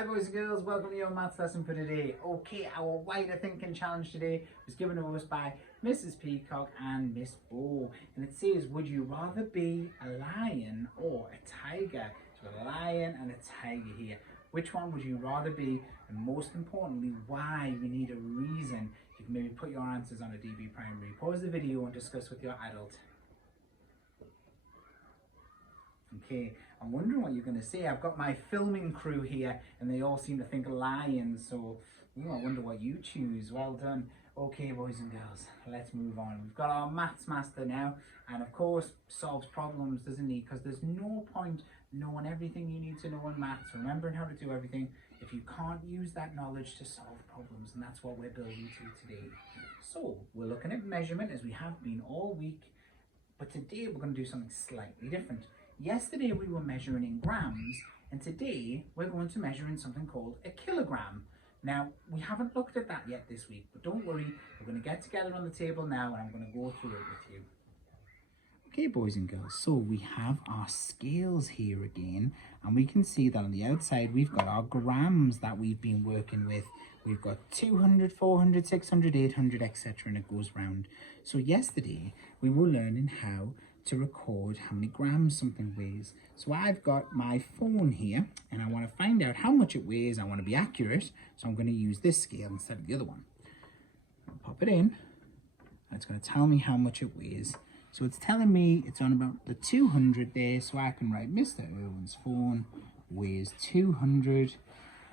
Hi boys and girls, welcome to your maths lesson for today. Okay, our wider thinking challenge today was given to us by Mrs. Peacock and Miss Bo. And it says, would you rather be a lion or a tiger? So a lion and a tiger here. Which one would you rather be? And most importantly, why? We need a reason. You can maybe put your answers on a DB Primary. Pause the video and discuss with your adult. Okay, I'm wondering what you're going to say. I've got my filming crew here and they all seem to think lions, so I wonder what you choose. Well done. Okay, boys and girls, let's move on. We've got our maths master now, and of course solves problems, doesn't he? Because there's no point knowing everything you need to know in maths, remembering how to do everything, if you can't use that knowledge to solve problems, and that's what we're building to today. So we're looking at measurement as we have been all week, but today we're going to do something slightly different. Yesterday we were measuring in grams, and today we're going to measure in something called a kilogram. Now, we haven't looked at that yet this week, but don't worry, we're going to get together on the table now and I'm going to go through it with you. Okay, boys and girls, so we have our scales here again, and we can see that on the outside we've got our grams that we've been working with. We've got 200, 400, 600, 800, etc., and it goes round. So yesterday we were learning how to record how many grams something weighs. So I've got my phone here and I want to find out how much it weighs. I want to be accurate, so I'm going to use this scale instead of the other one. I'll pop it in and it's going to tell me how much it weighs. So it's telling me it's on about the 200 there, so I can write Mr. Irwin's phone weighs 200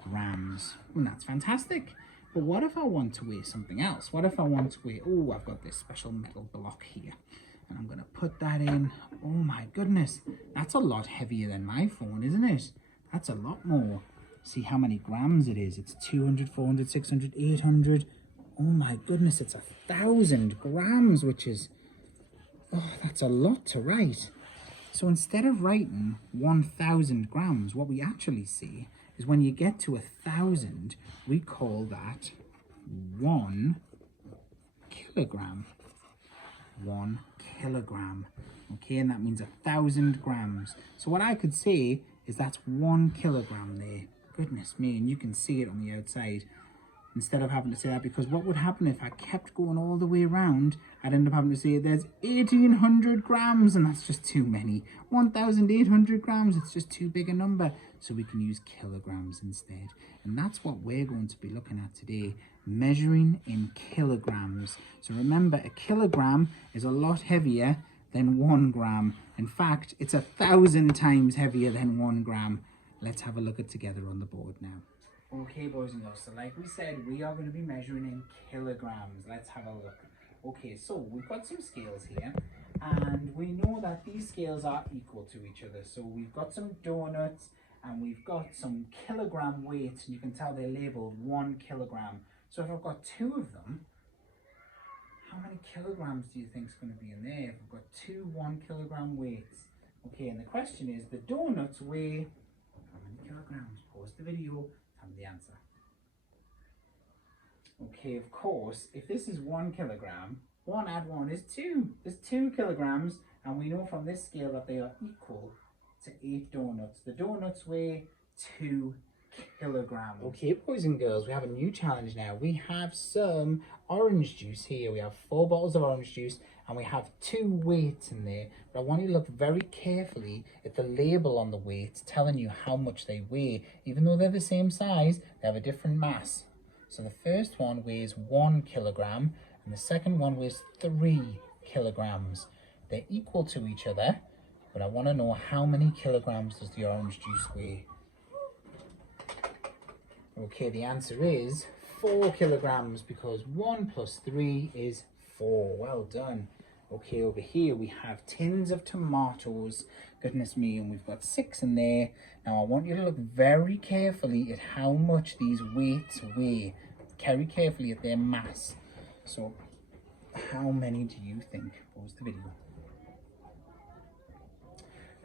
grams. And that's fantastic. But what if I want to weigh something else? What if I want to weigh, oh, I've got this special metal block here. And I'm going to put that in. Oh my goodness, that's a lot heavier than my phone, isn't it? That's a lot more. See how many grams it is. It's 200, 400, 600, 800. Oh my goodness, it's 1,000 grams, which is, oh, that's a lot to write. So instead of writing 1,000 grams, what we actually see is when you get to 1,000, we call that 1 kilogram. 1 kilogram. Okay, and that means 1,000 grams. So what I could say is that's 1 kilogram there. Goodness me, and you can see it on the outside instead of having to say that, because what would happen if I kept going all the way around? I'd end up having to say there's 1,800 grams, and that's just too many. 1,800 grams, it's just too big a number. So we can use kilograms instead. And that's what we're going to be looking at today, measuring in kilograms. So remember, a kilogram is a lot heavier than 1 gram. In fact, it's 1,000 times heavier than 1 gram. Let's have a look at together on the board now. Okay, boys and girls, so like we said, we are going to be measuring in kilograms. Let's have a look. Okay, so we've got some scales here, and we know that these scales are equal to each other. So we've got some donuts, and we've got some kilogram weights, and you can tell they're labeled 1 kilogram. So if I've got 2 of them, how many kilograms do you think is going to be in there? If I've got 2 1 kilogram weights. Okay, and the question is, the donuts weigh how many kilograms? Pause the video, tell me the answer. Okay, of course, if this is 1 kilogram, 1 add 1 is 2. There's 2 kilograms, and we know from this scale that they are equal to 8 donuts. The donuts weigh 2 kilograms. Okay, boys and girls, we have a new challenge now. We have some orange juice here. We have 4 bottles of orange juice, and we have 2 weights in there. But I want you to look very carefully at the label on the weights telling you how much they weigh. Even though they're the same size, they have a different mass. So the first one weighs 1 kilogram, and the second one weighs 3 kilograms. They're equal to each other, but I want to know how many kilograms does the orange juice weigh. Okay, the answer is 4 kilograms, because 1 plus 3 is 4. Well done. Okay, over here we have tins of tomatoes. Goodness me, and we've got 6 in there. Now I want you to look very carefully at how much these weights weigh. Very carefully at their mass. So, how many do you think? Pause the video.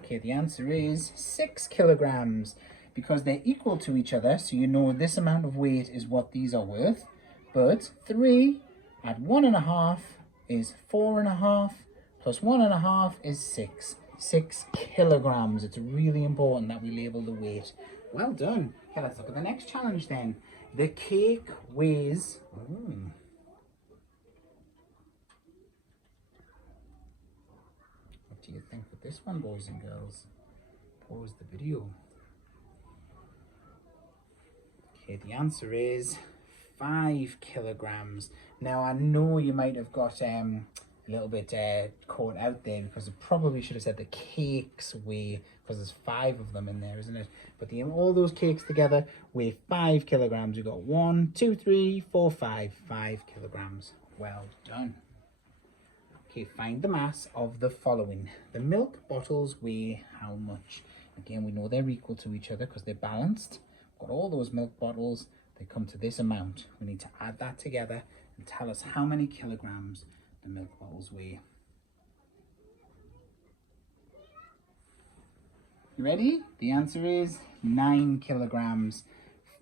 Okay, the answer is 6 kilograms. Because they're equal to each other, so you know this amount of weight is what these are worth. But 3 at 1.5 is 4.5, plus 1.5 is 6. 6 kilograms. It's really important that we label the weight. Well done. Okay, let's look at the next challenge then. The cake weighs... Ooh. What do you think with this one, boys and girls? Pause the video. Okay, the answer is 5 kilograms. Now, I know you might have got a little bit caught out there because it probably should have said the cakes weigh, because there's 5 of them in there, isn't it? But all those cakes together weigh 5 kilograms. We've got 1, 2, 3, 4, 5. 5 kilograms. Well done. Okay, find the mass of the following. The milk bottles weigh how much? Again, we know they're equal to each other because they're balanced. We've got all those milk bottles. They come to this amount. We need to add that together and tell us how many kilograms the milk bottles weigh. You ready? The answer is 9 kilograms.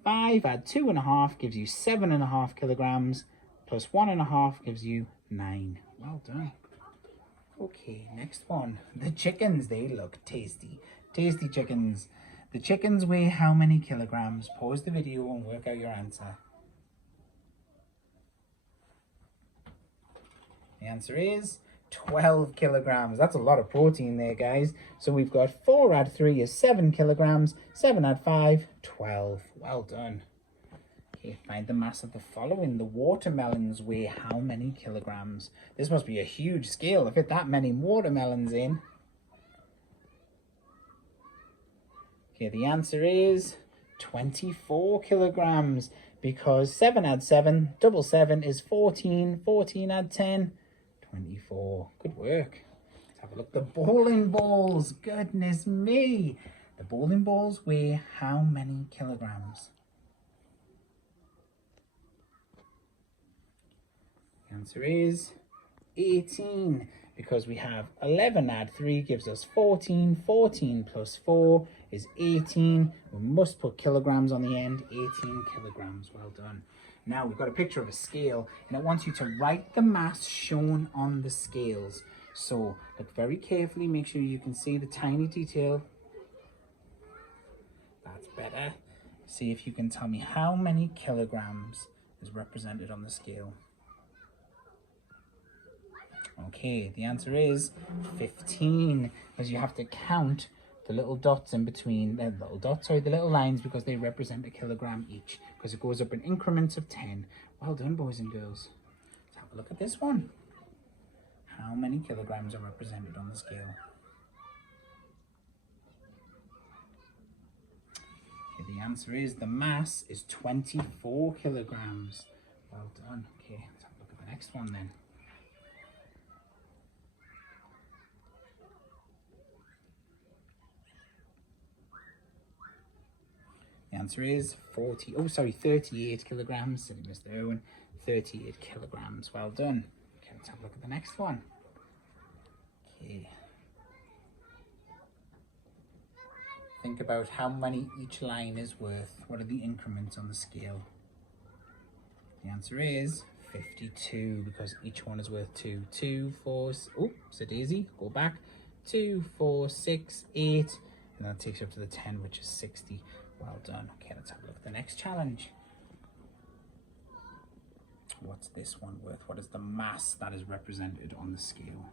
5 add 2.5 gives you 7.5 kilograms. Plus 1.5 gives you 9. Well done. Okay, next one. The chickens, they look tasty. Tasty chickens. The chickens weigh how many kilograms? Pause the video and work out your answer. The answer is 12 kilograms. That's a lot of protein there, guys. So we've got 4 add 3 is 7 kilograms. 7 add 5, 12. Well done. Okay, find the mass of the following. The watermelons weigh how many kilograms? This must be a huge scale to fit that many watermelons in. Okay, the answer is 24 kilograms because 7 add 7, double 7 is 14. 14 add 10, 24. Good work. Let's have a look. The bowling balls. Goodness me. The bowling balls weigh how many kilograms? The answer is 18 because we have 11 add 3 gives us 14. 14 plus 4 is 18. We must put kilograms on the end. 18 kilograms. Well done. Now we've got a picture of a scale and it wants you to write the mass shown on the scales. So look very carefully, make sure you can see the tiny detail. That's better. See if you can tell me how many kilograms is represented on the scale. Okay, the answer is 15, because you have to count the little dots in between, the little lines, because they represent a kilogram each, because it goes up in increments of 10. Well done, boys and girls. Let's have a look at this one. How many kilograms are represented on the scale? Okay, the answer is the mass is 24 kilograms. Well done. Okay, let's have a look at the next one then. The answer is 38 kilograms. Silly Mr. Owen. 38 kilograms. Well done. Okay, let's have a look at the next one. Okay. Think about how many each line is worth. What are the increments on the scale? The answer is 52, because each one is worth 2. 2, 4, oh, it's a daisy. Go back. 2, 4, 6, 8. And that takes you up to the 10, which is 60. Well done. Okay, let's have a look at the next challenge. What's this one worth? What is the mass that is represented on the scale?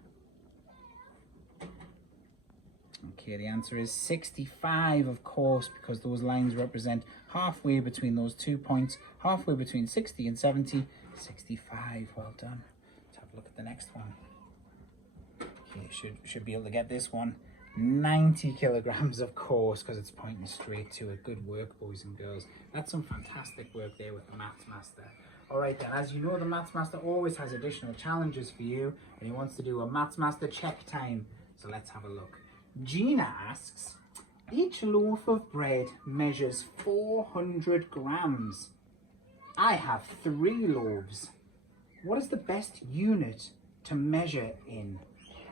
Okay, the answer is 65, of course, because those lines represent halfway between those 2 points, halfway between 60 and 70, 65. Well done. Let's have a look at the next one. Okay, should be able to get this one. 90 kilograms, of course, because it's pointing straight to it. Good work, boys and girls. That's some fantastic work there with the Maths Master. All right then, as you know, the Maths Master always has additional challenges for you, and he wants to do a Maths Master check time. So let's have a look. Gina asks, each loaf of bread measures 400 grams. I have 3 loaves. What is the best unit to measure in?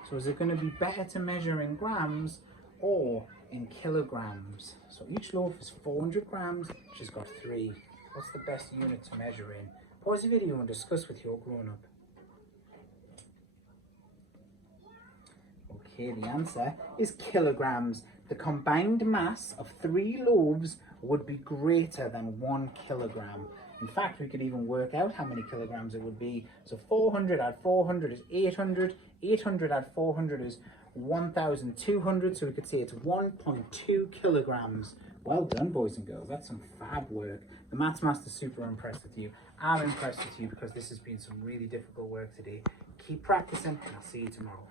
So is it going to be better to measure in grams or in kilograms? So each loaf is 400 grams, she's got 3. What's the best unit to measure in? Pause the video and discuss with your grown-up. Okay, the answer is kilograms. The combined mass of 3 loaves would be greater than 1 kilogram. In fact, we could even work out how many kilograms it would be. So 400 add 400 is 800. 800 add 400 is 1,200. So we could say it's 1.2 kilograms. Well done, boys and girls. That's some fab work. The Maths Master's super impressed with you. I'm impressed with you because this has been some really difficult work today. Keep practicing and I'll see you tomorrow.